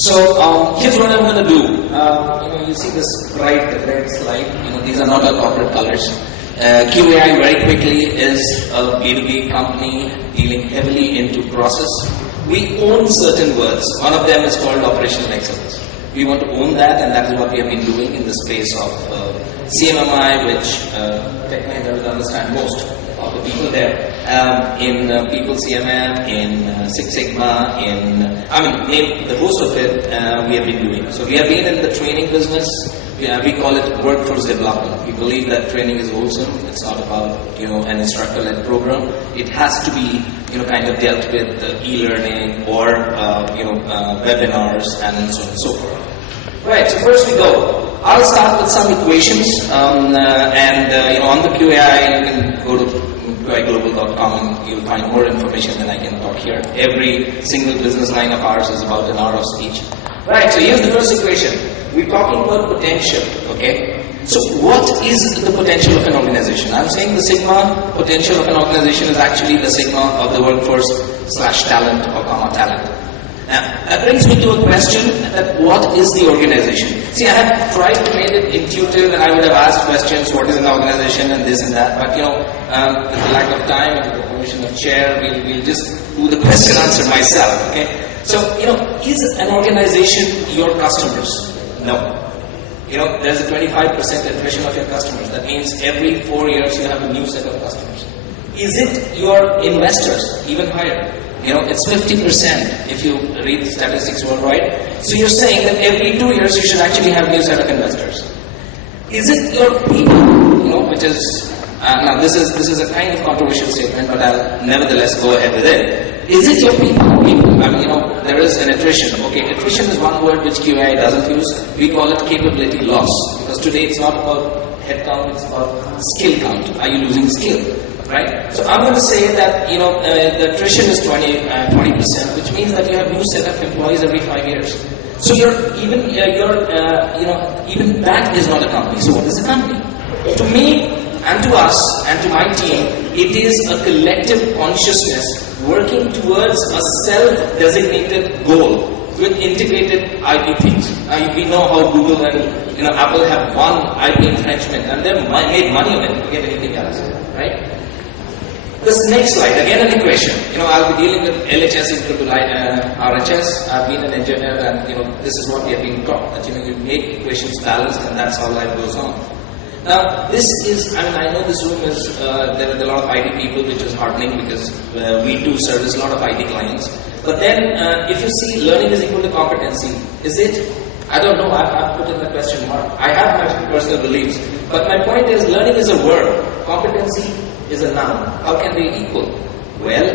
So here's what I'm going to do. You see this bright red slide. These are not our corporate colors. QAI very quickly is a B2B company dealing heavily into process. We own certain words. One of them is called operational excellence. We want to own that, and that is what we have been doing in the space of CMMI, which Tech Mahindra will understand most of the people there. In People CMM, in Six Sigma, name the host of it, we have been doing. So we have been in the training business. We call it workforce development. We believe that training is wholesome. It's not about an instructor-led program. It has to be kind of dealt with on webinars and so on and so forth. Right. So first we go. I'll start with some equations, on the QAI you can go to QAIglobal.com and you'll find more information than I can talk here. Every single business line of ours is about an hour of speech. Right. So here's the first equation. We're talking about potential, okay? So what is the potential of an organization? I'm saying the sigma potential of an organization is actually the sigma of the workforce / talent or talent. That brings me to a question that what is the organization? See, I have tried to make it intuitive and I would have asked questions, what is an organization and this and that, but with the lack of time and with the permission of chair, we'll just do the question answer myself, okay? So, is an organization your customers? No. There's a 25% attrition of your customers. That means every 4 years you have a new set of customers. Is it your investors? Even higher. It's 50% if you read the statistics worldwide. So you're saying that every 2 years you should actually have a new set of investors. Is it your people? Which is, now this is a kind of controversial statement, but I'll nevertheless go ahead with it. Is it your people? There is an attrition. Okay, attrition is one word which QAI doesn't use. We call it capability loss. Because today it's not about head count, it's about skill count. Are you losing skill? Right? So I'm going to say that, the attrition is 20%, which means that you have a new set of employees every 5 years. So even that is not a company. So what is a company? To me, and to us, and to my team, it is a collective consciousness working towards a self-designated goal with integrated IP things. We know how Google and Apple have one IP infringement and they've made money on it, forget anything else, right? This next slide, again an equation. I'll be dealing with LHS equal to RHS. I've been an engineer and this is what we have been taught, that you make equations balanced and that's how life goes on. Now, this is, I know this room is, there are a lot of IT people, which is heartening because we do service a lot of IT clients. But then, if you see learning is equal to competency, is it? I don't know, I've put in the question mark. I have my personal beliefs. But my point is, learning is a verb, competency is a noun. How can they equal? Well,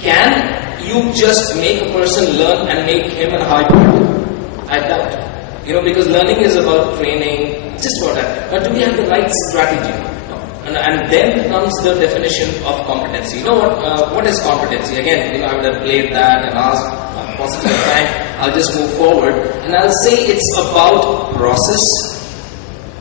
can you just make a person learn and make him a high point? I doubt. Because learning is about training, just about that. But do we have the right strategy? No. And then comes the definition of competency. What is competency? Again, I would have played that and asked possible time. I'll just move forward and I'll say it's about process,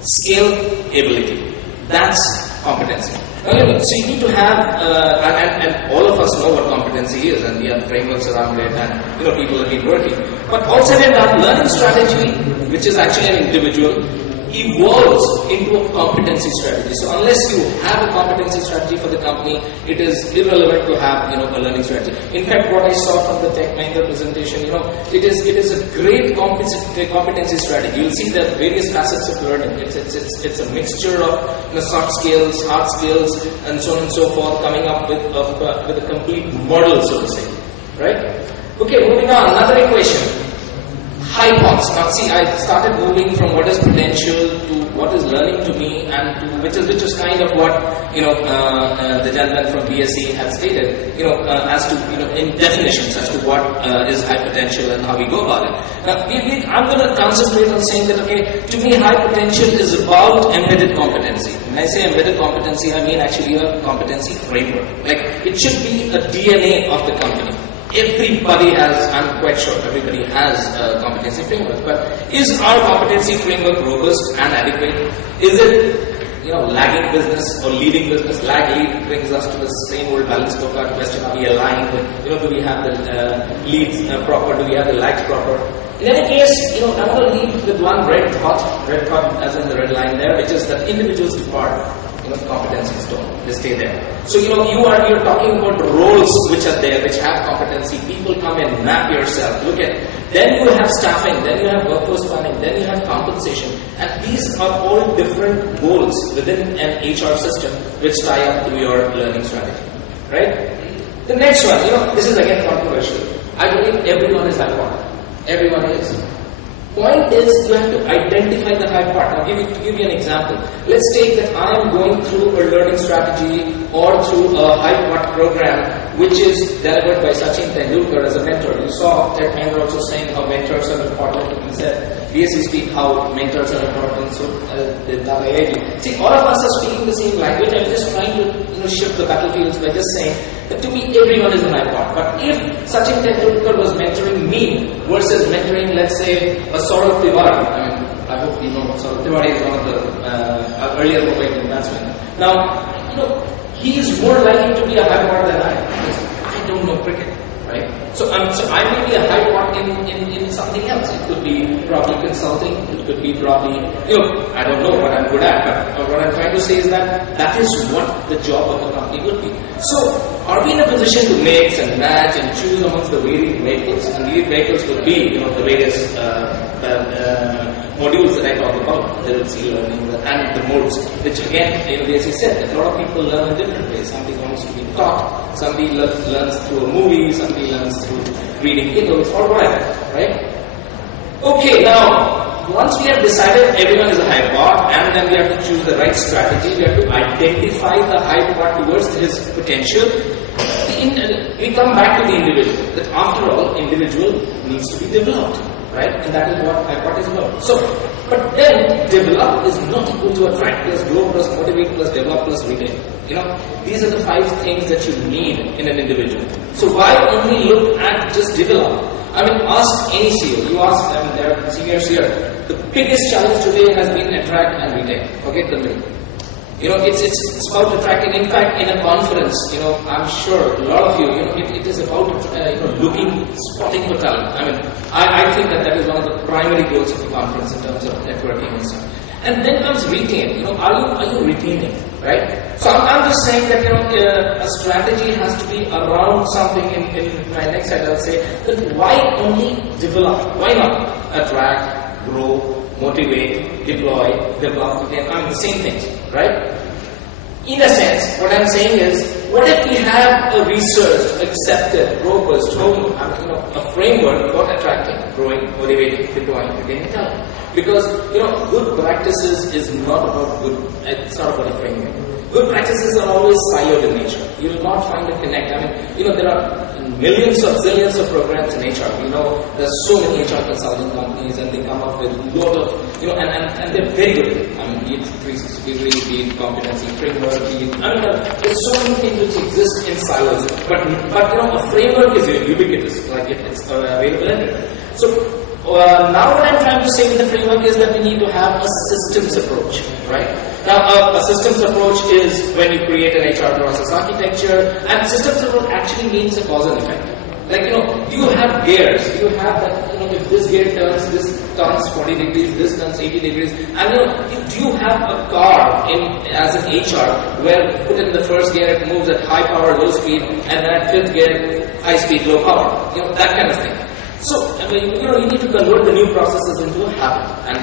skill, ability. That's competency. So you need to have, and all of us know what competency is, and we have frameworks around it, and people have been working. But also we have done learning strategy, which is actually an individual, evolves into a competency strategy. So unless you have a competency strategy for the company, it is irrelevant to have a learning strategy. In fact, what I saw from the Tech Mahindra presentation, it is a great competency strategy. You'll see that various facets of learning. It's a mixture of soft skills, hard skills, and so on and so forth, coming up with a complete model, so to say. Right? Okay, moving on. Another equation. Hypox. Now see, I started moving from what is potential to what is learning to me, and to which is kind of what the gentleman from BSc had stated. As to in definitions as to what is high potential and how we go about it. Now, I'm going to concentrate on saying that to me, high potential is about embedded competency. When I say embedded competency, I mean actually a competency framework. Like it should be a DNA of the company. Everybody has, I'm quite sure, everybody has a competency framework. But is our competency framework robust and adequate? Is it, lagging business or leading business? Lead brings us to the same old balance scorecard question. Are we aligned with, do we have the leads proper? Do we have the lags proper? In any case, I want to leave with one red thought as in the red line there, which is that individuals depart, competencies don't. They stay there. So, you're talking about roles which are there, which have competency. People come and map yourself, look at. Then you have staffing, then you have workforce planning, then you have compensation. And these are all different goals within an HR system which tie up to your learning strategy. Right? The next one, this is again controversial. I believe everyone is that part. Everyone is. Point is, you have to identify the high part. I'll give you an example. Let's take that I am going through a learning strategy or through a high part program which is delivered by Sachin Tendulkar as a mentor. You saw Ted Manger also saying how mentors are important. He said, BSc speak how mentors are important. So, see, all of us are speaking the same language. I'm just trying to shift the battlefields by just saying that to me everyone is an high part. But if Sachin Tendulkar was mentoring me versus mentoring, let's say, a Saurav Tiwari, I hope you know Saurav Tiwari is one of the earlier Mumbai batsmen. Now, he is more likely to be a high part than I am. I don't know cricket, right? So I may be a high part in something else. It could be probably consulting. It could be probably, I don't know what I'm good at. But what I'm trying to say is that is what the job of a company would be. So are we in a position to mix and match and choose amongst the varied vehicles? And these vehicles would be, the various modules that I talked about, the literacy learning and the modes, which again, as you said, a lot of people learn in different ways. Somebody wants to be taught, somebody learns through a movie, somebody learns through reading Kindles or whatever, right? Okay, now, once we have decided everyone is a high part and then we have to choose the right strategy, we have to identify the high part towards his potential, we come back to the individual, that after all, individual needs to be developed. Right? And that is what high part is about. So, but then develop is not equal to attract plus grow plus motivate plus develop plus retain. These are the 5 things that you need in an individual. So why only look at just develop? Ask any CEO. You ask them, there are seniors here. The biggest challenge today has been attract and retain. Forget the middle. It's about attracting. In fact, in a conference, I'm sure a lot of you, it is about, spotting for talent. I think that is one of the primary goals of the conference in terms of networking and stuff. And then comes retain. Are you retaining, right? So I'm just saying that, a strategy has to be around something. In my next slide, I'll say that why only develop? Why not attract, grow, motivate, deploy, develop, the same things, right? In a sense, what I'm saying is, what if we have a researched, accepted, robust, a framework for attracting, growing, motivating, deploying, retaining talent? Because, good practices is not about it's not about a framework. Good practices are always siloed in nature. You will not find a connect. There are millions of zillions of programs in HR. There's so many HR consulting companies and they come up with a lot of, and they're very good. Be it 360 degree, be it competency framework, there's so many things which exist in silos. But a framework is ubiquitous, like it's available everywhere. So now what I'm trying to say with the framework is that we need to have a systems approach, right? Now, a systems approach is when you create an HR process architecture, and systems approach actually means a cause and effect. Like, do you have gears? Do you have that, if this gear turns, this turns 40 degrees, this turns 80 degrees, and do you have a car as an HR where put in the first gear, it moves at high power, low speed, and then at 5th gear, high speed, low power, that kind of thing. So, you need to convert the new processes into a habit. And,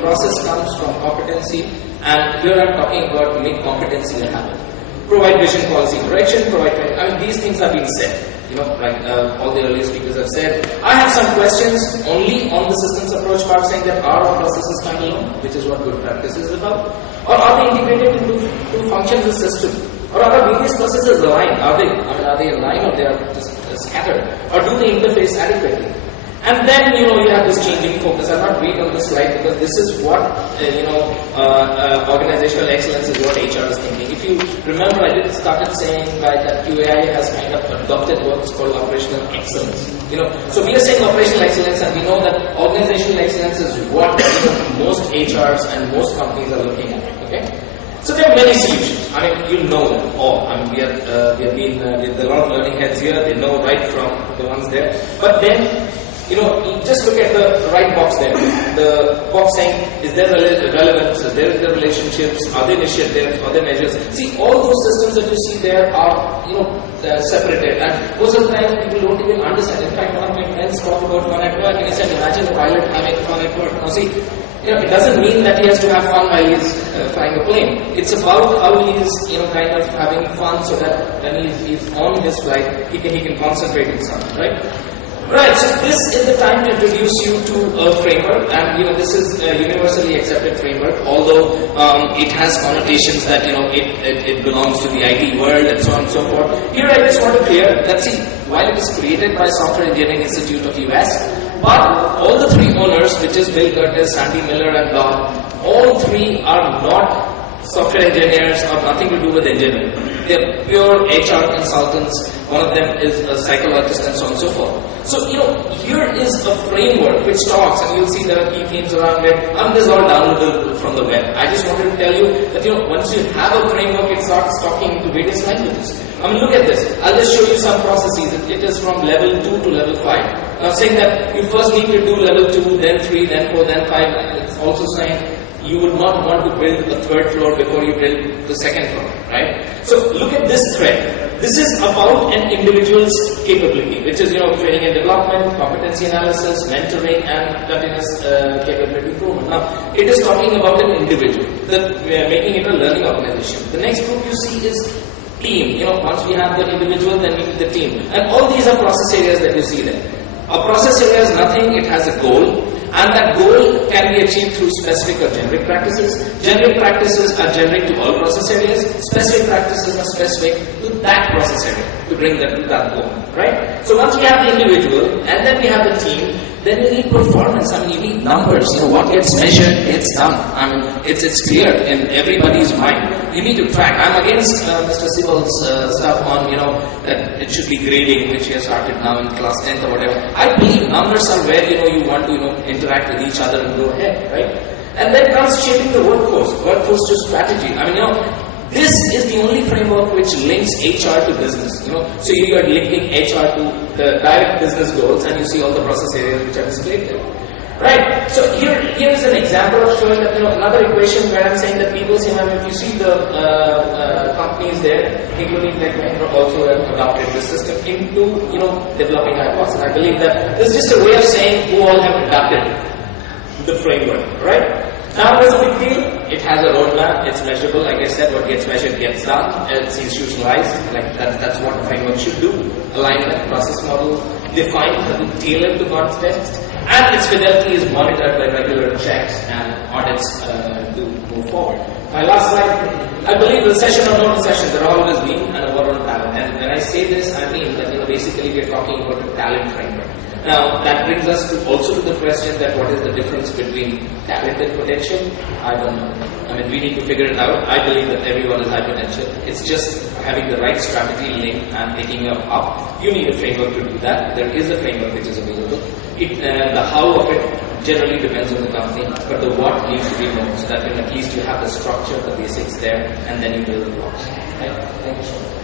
process comes from competency. And here I'm talking about make competency a habit. Provide vision, policy, direction, these things have been said. Like all the earlier speakers have said. I have some questions only on the systems approach part, saying that are our processes standalone, which is what good practice is about? Or are they integrated into functions of system? Or are various processes aligned? Are they aligned or they are just scattered? Or do they interface adequately? And then, you have this changing focus. I'm not reading on this slide because this is what, organizational excellence is what HR is thinking. If you remember, I did started saying that QAI has kind of adopted what's called operational excellence. So we are saying operational excellence, and we know that organizational excellence is what most HRs and most companies are looking at. Okay. So there are many solutions. You know them all. We have been with a lot of learning heads here. They know right from the ones there. But then, You just look at the right box there. The box saying, is there relevance, is there the relationships, are there initiatives, are there measures? See, all those systems that you see there are, separated. And most of the time, people don't even understand. In fact, one of my friends talked about fun at work, and he said, imagine a pilot having fun at work. Now see, it doesn't mean that he has to have fun while he's flying a plane. It's about how he's, kind of having fun so that when he's on his flight, he can concentrate on something, right? Right, so this is the time to introduce you to a framework, and this is a universally accepted framework, although it has connotations that it belongs to the IT world and so on and so forth. Here I just want to clear that, see, while it is created by Software Engineering Institute of US, but all the three owners, which is Bill Curtis, Sandy Miller and Don, all three are not software engineers or nothing to do with engineering. They're pure HR consultants. One of them is a psychologist and so on and so forth. So, here is a framework which talks, and you'll see there are key themes around it, and this is all downloadable from the web. I just wanted to tell you that, once you have a framework, it starts talking to various languages. I mean, look at this. I'll just show you some processes. It is from level 2 to level 5. Now, saying that you first need to do level 2, then 3, then 4, then 5. It's also saying you would not want to build a third floor before you build the second floor, right? So, look at this thread. This is about an individual's capability, which is, training and development, competency analysis, mentoring, and continuous capability improvement. Now, it is talking about an individual, making it a learning organization. The next group you see is team. Once we have the individual, then we need the team. And all these are process areas that you see there. A process area is nothing, it has a goal. And that goal can be achieved through specific or generic practices. Generic practices are generic to all process areas. Specific practices are specific to that process area to bring them to that goal, right? So once we have the individual and then we have the team, then you need performance. I mean, you need numbers. What gets measured gets done. I mean, it's clear in everybody's mind. You need to track. I'm against Mr. Sibal's stuff on, that it should be grading, which he has started now in class 10th or whatever. I believe numbers are where, you want to, interact with each other and go ahead, right? And then comes shaping the workforce to strategy. I mean, this is the only framework which links HR to business, So you are linking HR to the direct business goals, and you see all the process areas which are displayed there. Right. So here is an example of showing that, another equation where I'm saying that people say, if you see the companies there, including like also have adopted the system into, developing hypothesis. I believe that this is just a way of saying who all have adopted the framework, right? Now, it's a big deal. It has a roadmap. It's measurable. Like I said, what gets measured gets done. It's institutionalized. Like that's what a framework should do. Alignment, process model, defined, tailored to context, and its fidelity is monitored by regular checks and audits to move forward. My last slide. I believe recession or no recession, there are always been an war on talent. And when I say this, I mean that basically we're talking about a talent framework. Now, that brings us also to the question that what is the difference between talent and potential? I don't know. I mean, we need to figure it out. I believe that everyone is high potential. It's just having the right strategy link and taking it up. You need a framework to do that. There is a framework which is available. The how of it generally depends on the company, but the what needs to be known so that at least you have the structure, the basics there, and then you build the blocks. Right? Thank you so much.